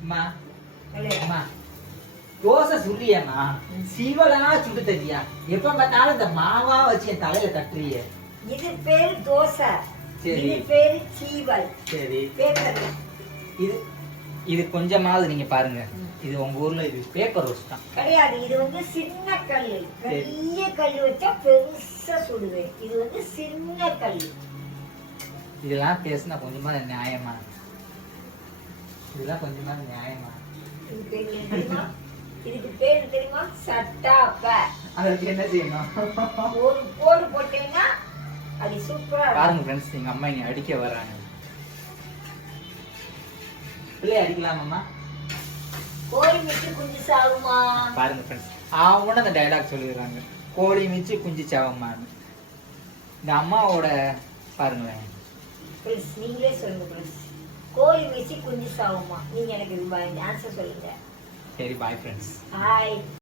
அம்மா அம்மா தோசை சுடுறியம்மா சீவலா சுடு தெரியா எப்ப பார்த்தாலும் இந்த மாவா வச்சு என் தலையில கட்டுறிய. இது பேரு தோசை, சரி இது பேரு சீவல். சரி பேப்பர் இது இது கொஞ்சமாவது நீங்க பாருங்க. இது உங்க ஊர்ல இது பேப்பர் ரோஸ்ட் தான் கிடையாது. இது வந்து சின்ன கல்லு. பெரிய கல்லு வச்சா பெருசா சுடுவேன். இது வந்து சின்ன கல்லு. இதெல்லாம் பேசினா கொஞ்சமா நியாயமா? இதெல்லாம் கொஞ்சமா நியாயமா? இதுக்கு பேரு தெரியுமா? சட்டாப்ப. அதுக்கு என்ன செய்யணும்? ஒரு போடு போட்டீங்கன்னா அது சூப்பரா பாருங்க ஃப்ரெண்ட்ஸ், எங்க அம்மா இங்க அடிக்க வர்றாங்க. பிள்ளைய அடிக்கலாமா? கோழி மிச்சு குஞ்சு சாகுமா? பாருங்க ஃப்ரெண்ட்ஸ், அவங்க அந்த டைலாக் சொல்லிடுறாங்க, கோழி மிச்சு குஞ்சு சாகுமான்னு. இந்த அம்மாவோட பாருங்களேன் ஃப்ரெண்ட்ஸ், நீங்களே சொல்லுங்க ஃப்ரெண்ட்ஸ். கோழி மிச்சு குஞ்சு சாகுமா? நீங்க எனக்கு ஆன்சர் சொல்லுங்க. சரி, பாய் ஃப்ரெண்ட்ஸ். ஹாய்.